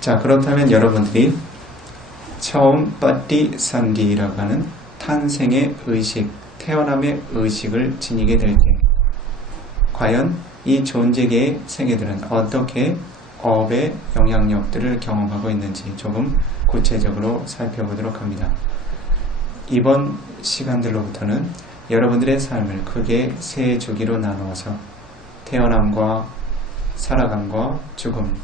자, 그렇다면 여러분들이 처음 빠띠산디라고 하는 탄생의 의식, 태어남의 의식을 지니게 될 때 과연 이 존재계의 생애들은 어떻게 업의 영향력들을 경험하고 있는지 조금 구체적으로 살펴보도록 합니다. 이번 시간들로부터는 여러분들의 삶을 크게 세 주기로 나누어서 태어남과 살아감과 죽음,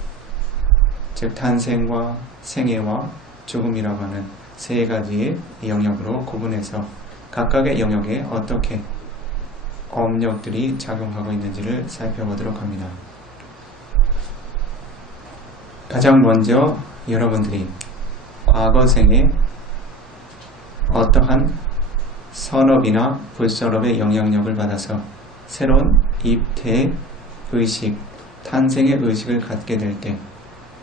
즉 탄생과 생애와 죽음이라고 하는 세 가지의 영역으로 구분해서 각각의 영역에 어떻게 업력들이 작용하고 있는지를 살펴보도록 합니다. 가장 먼저 여러분들이 과거 생에 어떠한 선업이나 불선업의 영향력을 받아서 새로운 입퇴의 의식, 탄생의 의식을 갖게 될 때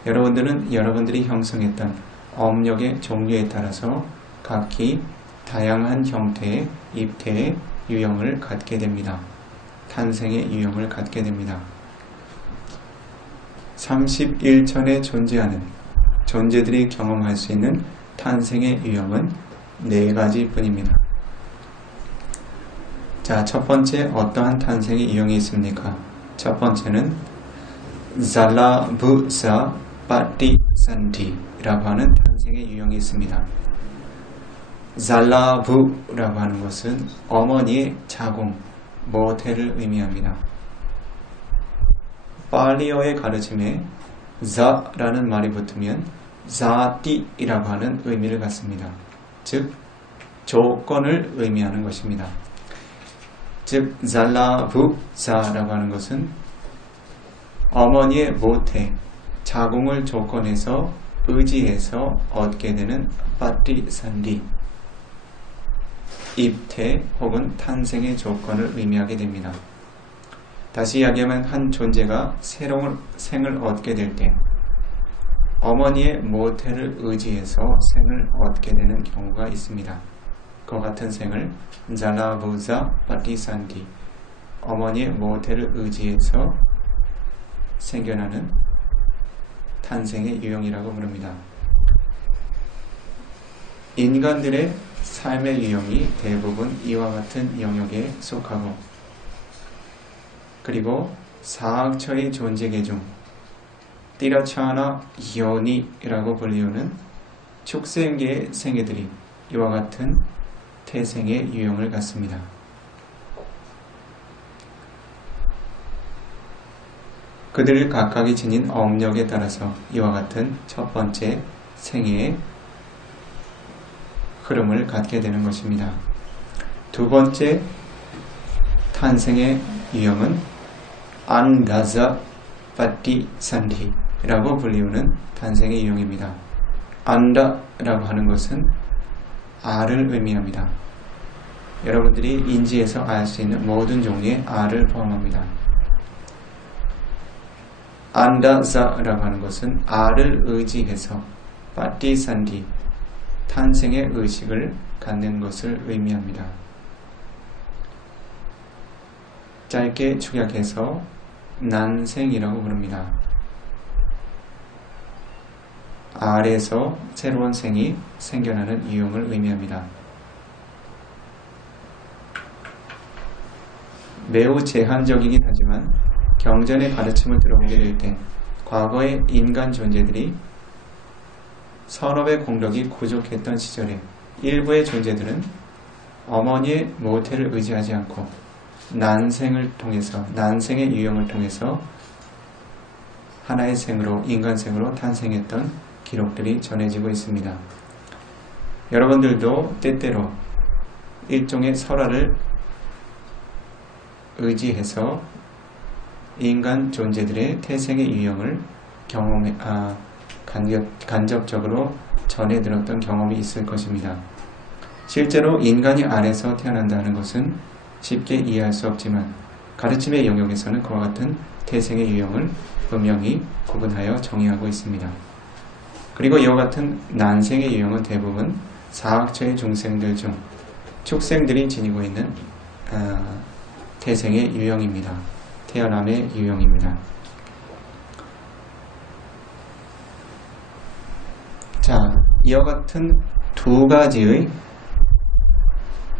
여러분들은 여러분들이 형성했던 업력의 종류에 따라서 각기 다양한 형태의 입퇴의 유형을 갖게 됩니다. 탄생의 유형을 갖게 됩니다. 31천에 존재하는 존재들이 경험할 수 있는 탄생의 유형은 4가지 뿐입니다. 자, 첫 번째 어떠한 탄생의 유형이 있습니까? 첫 번째는 잘라부사 빠띠산디라고 하는 탄생의 유형이 있습니다. 잘라부라고 하는 것은 어머니의 자궁, 모태를 의미합니다. 팔리어의 가르침에 자라는 말이 붙으면 자띠라고 하는 의미를 갖습니다. 즉 조건을 의미하는 것입니다. 즉 잘라부자라고 하는 것은 어머니의 모태, 자궁을 조건해서 의지해서 얻게 되는 빠띠산디, 입퇴 혹은 탄생의 조건을 의미하게 됩니다. 다시 이야기하면 한 존재가 새로운 생을 얻게 될 때 어머니의 모태를 의지해서 생을 얻게 되는 경우가 있습니다. 그 같은 생을 잘라부자 빠띠산디, 어머니의 모태를 의지해서 생겨나는 탄생의 유형이라고 부릅니다. 인간들의 삶의 유형이 대부분 이와 같은 영역에 속하고, 그리고 사학처의 존재계 중 띠라차나 요니라고 불리우는 축생계의 생애들이 이와 같은 태생의 유형을 갖습니다. 그들 각각이 지닌 업력에 따라서 이와 같은 첫 번째 생애의 흐름을 갖게 되는 것입니다. 두 번째 탄생의 유형은 안다자 빠띠산디라고 불리우는 탄생의 유형입니다. 안다라고 하는 것은 알을 의미합니다. 여러분들이 인지에서 알 수 있는 모든 종류의 알을 포함합니다. 안다자라고 하는 것은 알을 의지해서 빠띠산디, 탄생의 의식을 갖는 것을 의미합니다. 짧게 축약해서 난생이라고 부릅니다. 알에서 새로운 생이 생겨나는 유형을 의미합니다. 매우 제한적이긴 하지만 경전의 가르침을 들어보게 될 때 과거의 인간 존재들이 선업의 공덕이 부족했던 시절에 일부의 존재들은 어머니의 모태를 의지하지 않고 난생을 통해서, 난생의 유형을 통해서 하나의 생으로, 인간생으로 탄생했던 기록들이 전해지고 있습니다. 여러분들도 때때로 일종의 설화를 의지해서 인간 존재들의 태생의 유형을 간접적으로 전해 들었던 경험이 있을 것입니다. 실제로 인간이 알에서 태어난다는 것은 쉽게 이해할 수 없지만 가르침의 영역에서는 그와 같은 태생의 유형을 분명히 구분하여 정의하고 있습니다. 그리고 이와 같은 난생의 유형은 대부분 사학처의 중생들 중 축생들이 지니고 있는 태생의 유형입니다. 태어남의 유형입니다. 이와 같은 두 가지의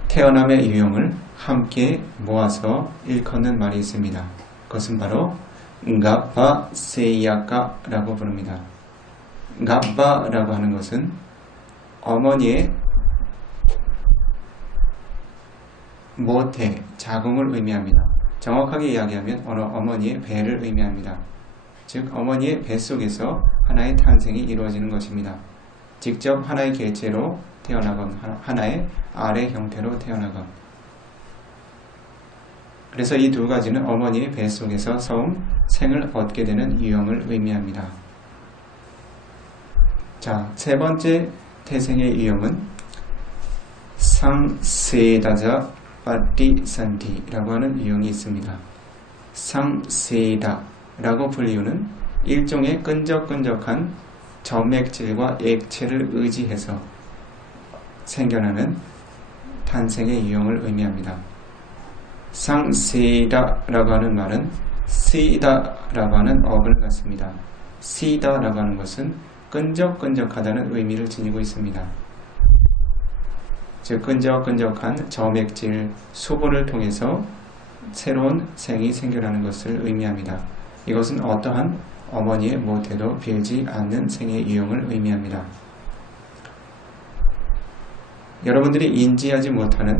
태어남의 유형을 함께 모아서 일컫는 말이 있습니다. 그것은 바로 가바 세야카라고 부릅니다. 가바라고 하는 것은 어머니의 모태, 자궁을 의미합니다. 정확하게 이야기하면 어머니의 배를 의미합니다. 즉 어머니의 뱃속에서 하나의 탄생이 이루어지는 것입니다. 직접 하나의 개체로 태어나건 하나의 알의 형태로 태어나건. 그래서 이 두 가지는 어머니의 뱃속에서 처음 생을 얻게 되는 유형을 의미합니다. 자, 세 번째 태생의 유형은 상세다자 파티산디라고 하는 유형이 있습니다. 상세다라고 불리우는 일종의 끈적끈적한 점액질과 액체를 의지해서 생겨나는 탄생의 유형을 의미합니다. 상세다라고 하는 말은 시다라고 하는 어근을 갖습니다. 시다라고 하는 것은 끈적끈적하다는 의미를 지니고 있습니다. 즉 끈적끈적한 점액질, 수분을 통해서 새로운 생이 생겨나는 것을 의미합니다. 이것은 어떠한 어머니의 모태도 빌지 않는 생의 유형을 의미합니다. 여러분들이 인지하지 못하는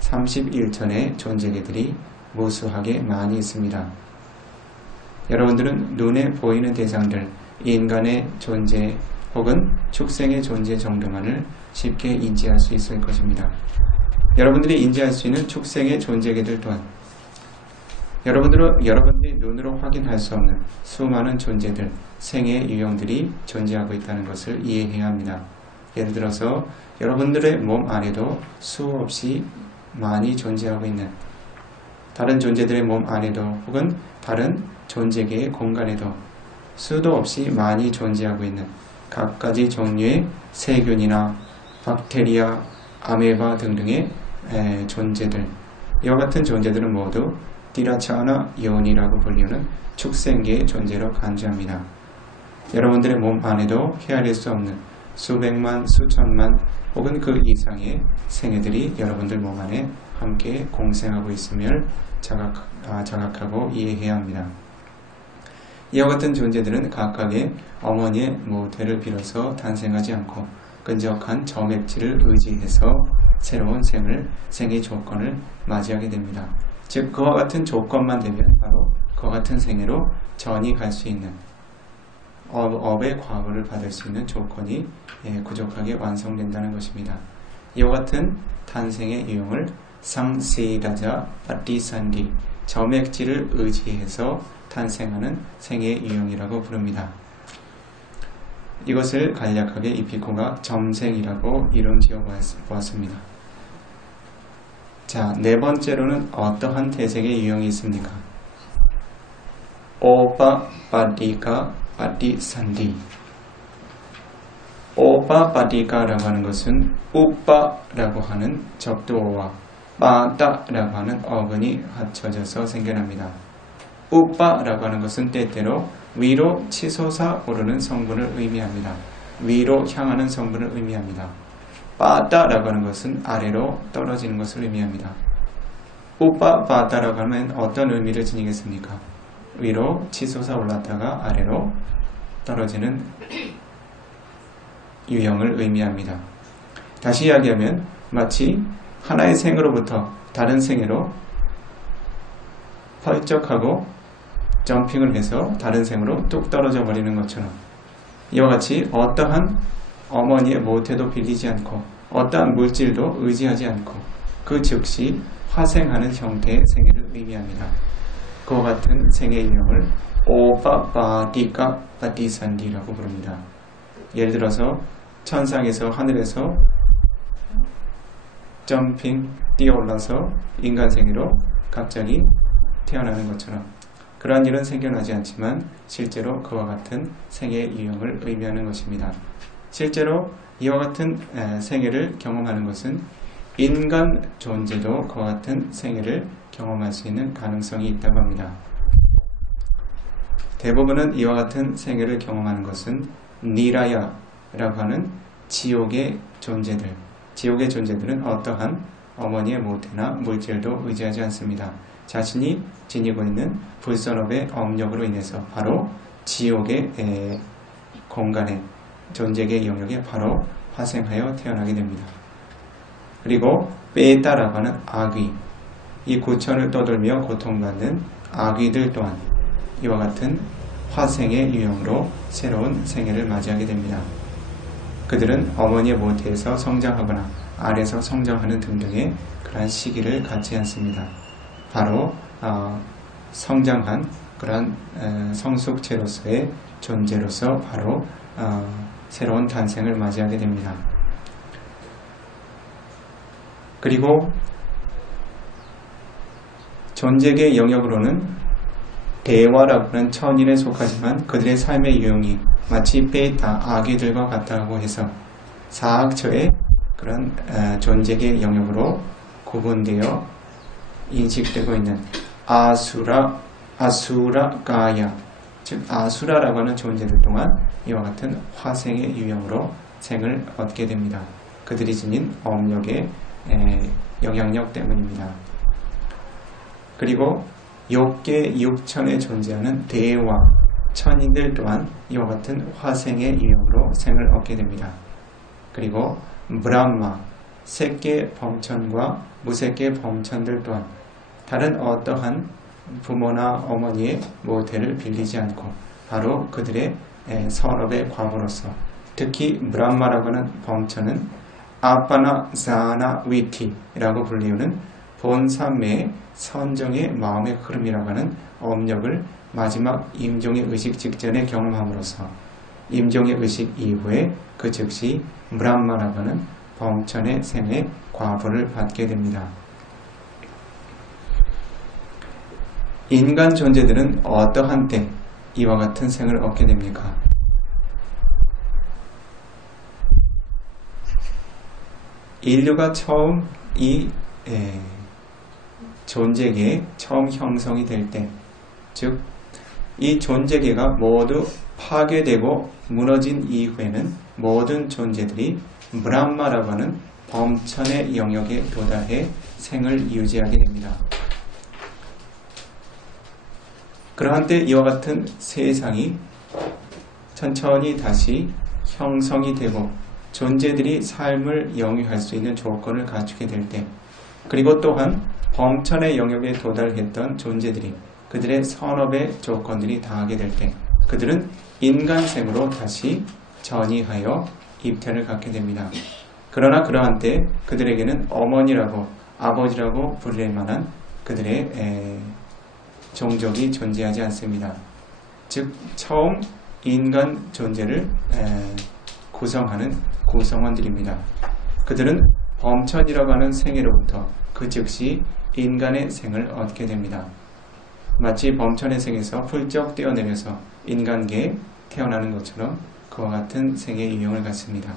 31천의 존재계들이 무수하게 많이 있습니다. 여러분들은 눈에 보이는 대상들, 인간의 존재 혹은 축생의 존재 정도만을 쉽게 인지할 수 있을 것입니다. 여러분들이 인지할 수 있는 축생의 존재계들 또한 여러분들이 눈으로 확인할 수 없는 수많은 존재들, 생의 유형들이 존재하고 있다는 것을 이해해야 합니다. 예를 들어서 여러분들의 몸 안에도 수없이 많이 존재하고 있는 다른 존재들의 몸 안에도 혹은 다른 존재계의 공간에도 수도 없이 많이 존재하고 있는 각가지 종류의 세균이나 박테리아, 아메바 등등의 존재들, 이와 같은 존재들은 모두 디라차나 요니라고 불리우는 축생계의 존재로 간주합니다. 여러분들의 몸 안에도 헤아릴 수 없는 수백만, 수천만 혹은 그 이상의 생애들이 여러분들 몸 안에 함께 공생하고 있음을 자각하고 이해해야 합니다. 이와 같은 존재들은 각각의 어머니의 모태를 빌어서 탄생하지 않고 끈적한 점액질을 의지해서 새로운 생의 조건을 맞이하게 됩니다. 즉 그와 같은 조건만 되면 바로 그와 같은 생애로 전이 갈 수 있는 업의 과거를 받을 수 있는 조건이 부족하게 완성된다는 것입니다. 이와 같은 탄생의 유형을 상세다자 파티산디, 점액질을 의지해서 탄생하는 생의 유형이라고 부릅니다. 이것을 간략하게 이피코가 점생이라고 이름 지어 보았습니다. 자, 네 번째로는 어떠한 태생의 유형이 있습니까? 오빠 파티카 파티산디. 오빠 파티카라고 하는 것은 우빠라고 하는 접두어와 빠따라고 하는 어근이 합쳐져서 생겨납니다. 우빠라고 하는 것은 때때로 위로 치솟아 오르는 성분을 의미합니다. 위로 향하는 성분을 의미합니다. 빠따라고 하는 것은 아래로 떨어지는 것을 의미합니다. 우빠 빠따라고 하면 어떤 의미를 지니겠습니까? 위로 치솟아 올랐다가 아래로 떨어지는 유형을 의미합니다. 다시 이야기하면 마치 하나의 생으로부터 다른 생으로 펄쩍하고 점핑을 해서 다른 생으로 뚝 떨어져 버리는 것처럼 이와 같이 어떠한 어머니의 모태도 빌리지 않고 어떠한 물질도 의지하지 않고 그 즉시 화생하는 형태의 생애를 의미합니다. 그와 같은 생의 유형을 오빠빠디까 파티산디라고 부릅니다. 예를 들어서 천상에서 하늘에서 점핑 뛰어올라서 인간 생애로 갑자기 태어나는 것처럼 그러한 일은 생겨나지 않지만 실제로 그와 같은 생의 유형을 의미하는 것입니다. 실제로 이와 같은 생애를 경험하는 것은 인간 존재도 그와 같은 생애를 경험할 수 있는 가능성이 있다고 합니다. 대부분은 이와 같은 생애를 경험하는 것은 니라야라고 하는 지옥의 존재들은 어떠한 어머니의 모태나 물질도 의지하지 않습니다. 자신이 지니고 있는 불선업의 업력으로 인해서 바로 지옥의 공간에 존재의 영역에 바로 파생하여 태어나게 됩니다. 그리고 베타라고 하는 악귀, 이 구천을 떠돌며 고통받는 악귀들 또한 이와 같은 화생의 유형으로 새로운 생애를 맞이하게 됩니다. 그들은 어머니의 모태에서 성장하거나 알에서 성장하는 등등의 그러한 시기를 갖지 않습니다. 바로 성장한 그러한 성숙체로서의 존재로서 바로 새로운 탄생을 맞이하게 됩니다. 그리고 존재의 영역으로는 대화라고 하는 천인에 속하지만 그들의 삶의 유형이 마치 베타 아기들과 같다고 해서 사학처의 그런 존재의 영역으로 구분되어 인식되고 있는 아수라가야, 즉 아수라라고 하는 존재들 동안 이와 같은 화생의 유형으로 생을 얻게 됩니다. 그들이 지닌 업력의 영향력 때문입니다. 그리고 욕계 육천에 존재하는 대화 천인들 또한 이와 같은 화생의 유형으로 생을 얻게 됩니다. 그리고 브라마, 색계 범천과 무색계 범천들 또한 다른 어떠한 부모나 어머니의 모태를 빌리지 않고 바로 그들의 선업의 과보로서, 특히 브라마라고 하는 범천은 아빠나 자나 위티라고 불리우는 본산매의 선정의 마음의 흐름이라고 하는 업력을 마지막 임종의 의식 직전에 경험함으로써 임종의 의식 이후에 그 즉시 브람마라고 하는 범천의 생의 과보를 받게 됩니다. 인간 존재들은 어떠한 때 이와 같은 생을 얻게 됩니까? 인류가 처음 이 존재계에 처음 형성이 될 때, 즉 이 존재계가 모두 파괴되고 무너진 이후에는 모든 존재들이 브람마라고 하는 범천의 영역에 도달해 생을 유지하게 됩니다. 그러한 때 이와 같은 세상이 천천히 다시 형성이 되고 존재들이 삶을 영위할 수 있는 조건을 갖추게 될 때, 그리고 또한 범천의 영역에 도달했던 존재들이 그들의 선업의 조건들이 다하게 될 때 그들은 인간생으로 다시 전이하여 입태를 갖게 됩니다. 그러나 그러한 때 그들에게는 어머니라고 아버지라고 부를 만한 그들의 종족이 존재하지 않습니다. 즉 처음 인간 존재를 구성하는 구성원들입니다. 그들은 범천이라고 하는 생애로부터 그 즉시 인간의 생을 얻게 됩니다. 마치 범천의 생에서 훌쩍 뛰어내려서 인간계에 태어나는 것처럼 그와 같은 생의 유형을 갖습니다.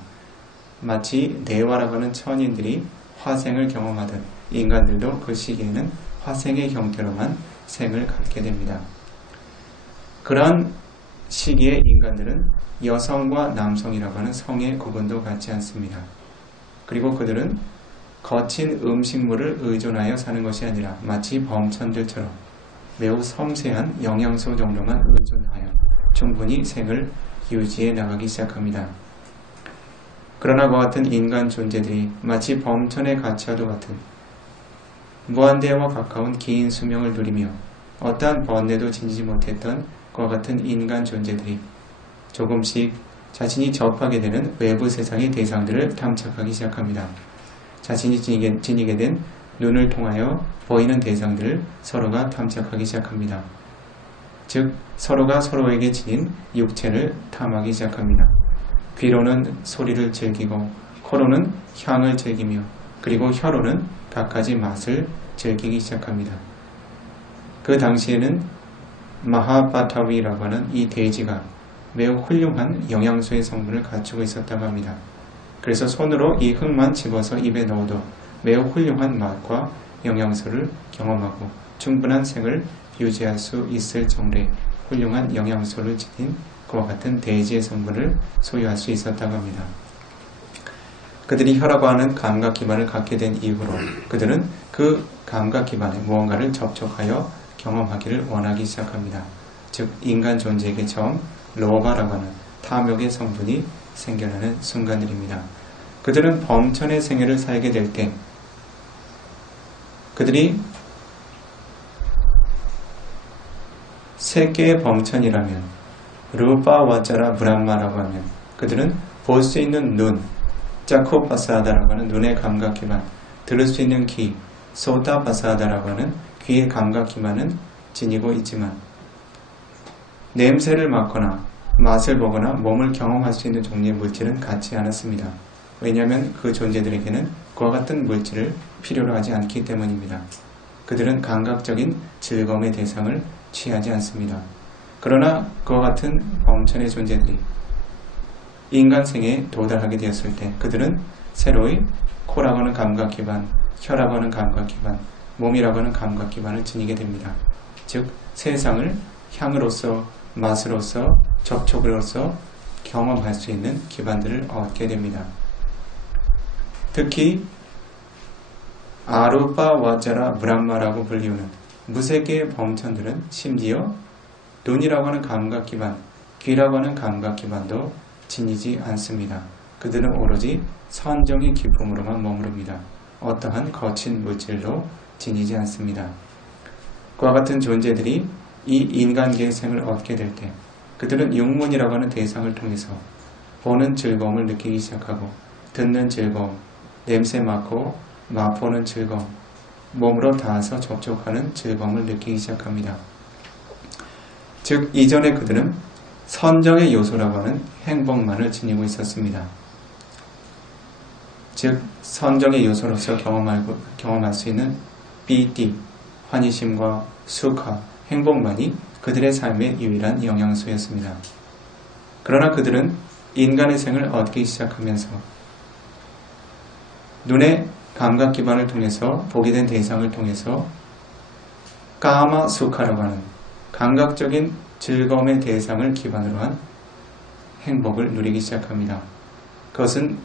마치 대화라고 하는 천인들이 화생을 경험하듯 인간들도 그 시기에는 화생의 형태로만 생을 갖게 됩니다. 그러한 시기의 인간들은 여성과 남성이라고 하는 성의 구분도 갖지 않습니다. 그리고 그들은 거친 음식물을 의존하여 사는 것이 아니라 마치 범천들처럼 매우 섬세한 영양소 정도만 의존하여 충분히 생을 유지해 나가기 시작합니다. 그러나 그와 같은 인간 존재들이 마치 범천의 가치와도 같은 무한대와 가까운 긴 수명을 누리며 어떠한 번뇌도 지니지 못했던 그와 같은 인간 존재들이 조금씩 자신이 접하게 되는 외부 세상의 대상들을 탐색하기 시작합니다. 자신이 지니게 된 눈을 통하여 보이는 대상들을 서로가 탐색하기 시작합니다. 즉 서로가 서로에게 지닌 육체를 탐하기 시작합니다. 귀로는 소리를 즐기고 코로는 향을 즐기며 그리고 혀로는 갖가지 맛을 즐기기 시작합니다. 그 당시에는 마하바타위라고 하는 이 돼지가 매우 훌륭한 영양소의 성분을 갖추고 있었다고 합니다. 그래서 손으로 이 흙만 집어서 입에 넣어도 매우 훌륭한 맛과 영양소를 경험하고 충분한 생을 유지할 수 있을 정도의 훌륭한 영양소를 지닌 그와 같은 돼지의 성분을 소유할 수 있었다고 합니다. 그들이 혀라고 하는 감각 기반을 갖게 된 이후로 그들은 그 감각 기반에 무언가를 접촉하여 경험하기를 원하기 시작합니다. 즉 인간 존재에게 처음 로바라고 하는 탐욕의 성분이 생겨나는 순간들입니다. 그들은 범천의 생애를 살게 될 때 그들이 세 개의 범천이라면 루파 와자라 브람마라고 하면 그들은 볼 수 있는 눈, 짜코파사하다라고 하는 눈의 감각 기반, 들을 수 있는 귀, 소타파사하다라고 하는 귀의 감각 기반은 지니고 있지만 냄새를 맡거나 맛을 보거나 몸을 경험할 수 있는 종류의 물질은 갖지 않았습니다. 왜냐하면 그 존재들에게는 그와 같은 물질을 필요로 하지 않기 때문입니다. 그들은 감각적인 즐거움의 대상을 취하지 않습니다. 그러나 그와 같은 범천의 존재들이 인간 생에 도달하게 되었을 때 그들은 새로이 코라고 하는 감각 기반, 혀라고 하는 감각 기반, 몸이라고 하는 감각 기반을 지니게 됩니다. 즉 세상을 향으로서, 맛으로서, 접촉으로서 경험할 수 있는 기반들을 얻게 됩니다. 특히 아루파 와자라 브람마라고 불리우는 무색의 범천들은 심지어 눈이라고 하는 감각 기반, 귀라고 하는 감각 기반도 지니지 않습니다. 그들은 오로지 선정의 기쁨으로만 머무릅니다. 어떠한 거친 물질도 지니지 않습니다. 그와 같은 존재들이 이 인간계의 생을 얻게 될 때 그들은 육문이라고 하는 대상을 통해서 보는 즐거움을 느끼기 시작하고 듣는 즐거움, 냄새 맡고 맛보는 즐거움, 몸으로 닿아서 접촉하는 즐거움을 느끼기 시작합니다. 즉 이전에 그들은 선정의 요소라고 하는 행복만을 지니고 있었습니다. 즉 선정의 요소로서 경험할 수 있는 비띠, 환희심과 수카, 행복만이 그들의 삶의 유일한 영양소였습니다. 그러나 그들은 인간의 생을 얻기 시작하면서 눈의 감각 기반을 통해서 보게 된 대상을 통해서 까마 수카라고 하는 감각적인 즐거움의 대상을 기반으로 한 행복을 누리기 시작합니다. 그것은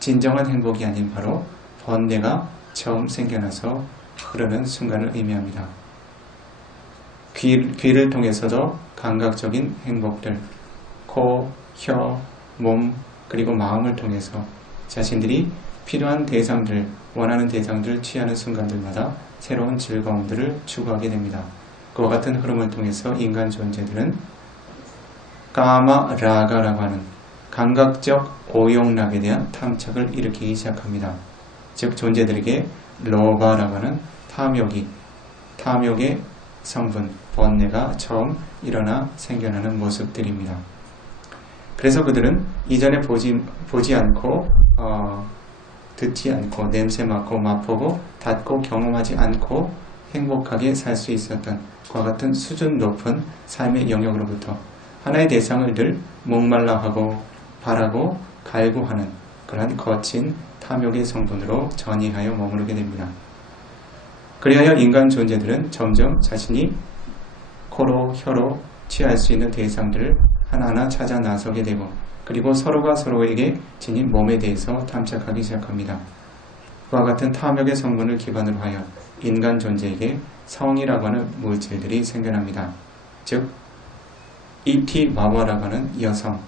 진정한 행복이 아닌 바로 번뇌가 처음 생겨나서 흐르는 순간을 의미합니다. 귀를 통해서도 감각적인 행복들, 코, 혀, 몸, 그리고 마음을 통해서 자신들이 필요한 대상들, 원하는 대상들을 취하는 순간들마다 새로운 즐거움들을 추구하게 됩니다. 그와 같은 흐름을 통해서 인간 존재들은 까마 라가라고 하는 감각적 오용락에 대한 탐착을 일으키기 시작합니다. 즉 존재들에게 로바라고 하는 탐욕의 성분, 번뇌가 처음 일어나 생겨나는 모습들입니다. 그래서 그들은 이전에 보지 않고 듣지 않고 냄새 맡고 맛보고 닿고 경험하지 않고 행복하게 살 수 있었던 그와 같은 수준 높은 삶의 영역으로부터 하나의 대상을 늘 목말라하고 바라고 갈구하는 그러한 거친 탐욕의 성분으로 전이하여 머무르게 됩니다. 그리하여 인간 존재들은 점점 자신이 코로 혀로 취할 수 있는 대상들을 하나하나 찾아 나서게 되고 그리고 서로가 서로에게 지닌 몸에 대해서 탐색하기 시작합니다. 그와 같은 탐욕의 성분을 기반으로 하여 인간 존재에게 성이라고 하는 물질들이 생겨납니다. 즉 이티 바바라고 하는 여성,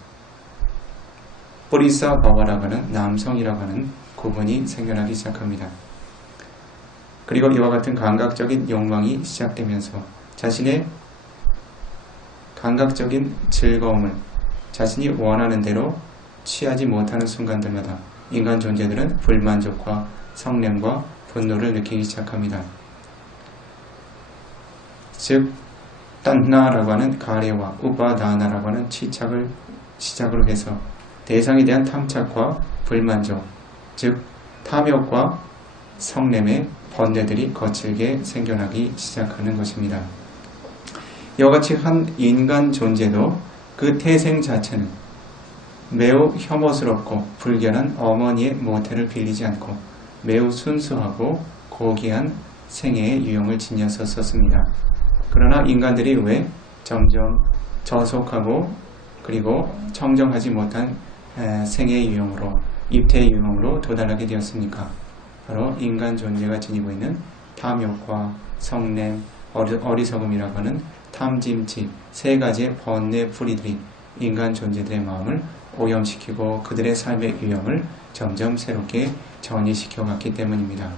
뿌리사 바바라고 하는 남성이라고 하는 구분이 생겨나기 시작합니다. 그리고 이와 같은 감각적인 욕망이 시작되면서 자신의 감각적인 즐거움을 자신이 원하는 대로 취하지 못하는 순간들마다 인간 존재들은 불만족과 성냄과 분노를 느끼기 시작합니다. 즉 딴나라고 하는 가래와 우파다나라고 하는 치착을 시작으로 해서 대상에 대한 탐착과 불만족, 즉 탐욕과 성냄의 번뇌들이 거칠게 생겨나기 시작하는 것입니다. 이와 같이 한 인간 존재도 그 태생 자체는 매우 혐오스럽고 불결한 어머니의 모태를 빌리지 않고 매우 순수하고 고귀한 생애의 유형을 지녔었습니다. 그러나 인간들이 왜 점점 저속하고 그리고 청정하지 못한 생애의 유형으로 입퇴 유형으로 도달하게 되었습니까? 바로 인간 존재가 지니고 있는 탐욕과 성냄, 어리석음이라고 하는 탐짐치 세 가지의 번뇌 풀이들이 인간 존재들의 마음을 오염시키고 그들의 삶의 유형을 점점 새롭게 전이시켜갔기 때문입니다.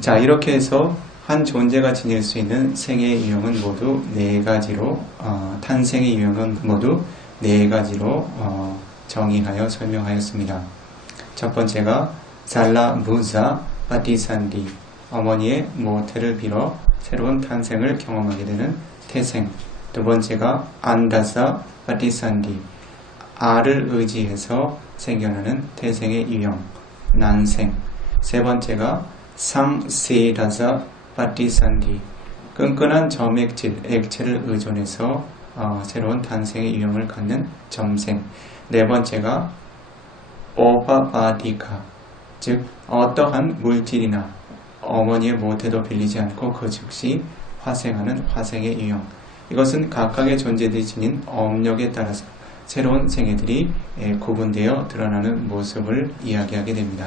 자, 이렇게 해서 한 존재가 지닐 수 있는 생의 유형은 모두 네 가지로 탄생의 유형은 모두 네 가지로 정의하여 설명하였습니다. 첫 번째가 잘라 무자 파티산디, 어머니의 모태를 빌어 새로운 탄생을 경험하게 되는 태생. 두 번째가 안다사 파티산디, 알을 의지해서 생겨나는 태생의 유형, 난생. 세 번째가 상세다사 파티산디, 끈끈한 점액질, 액체를 의존해서 새로운 탄생의 유형을 갖는 점생. 네 번째가 오바바디카, 즉 어떠한 물질이나 어머니의 모태도 빌리지 않고 그 즉시 화생하는 화생의 유형. 이것은 각각의 존재들이 지닌 업력에 따라서 새로운 생애들이 구분되어 드러나는 모습을 이야기하게 됩니다.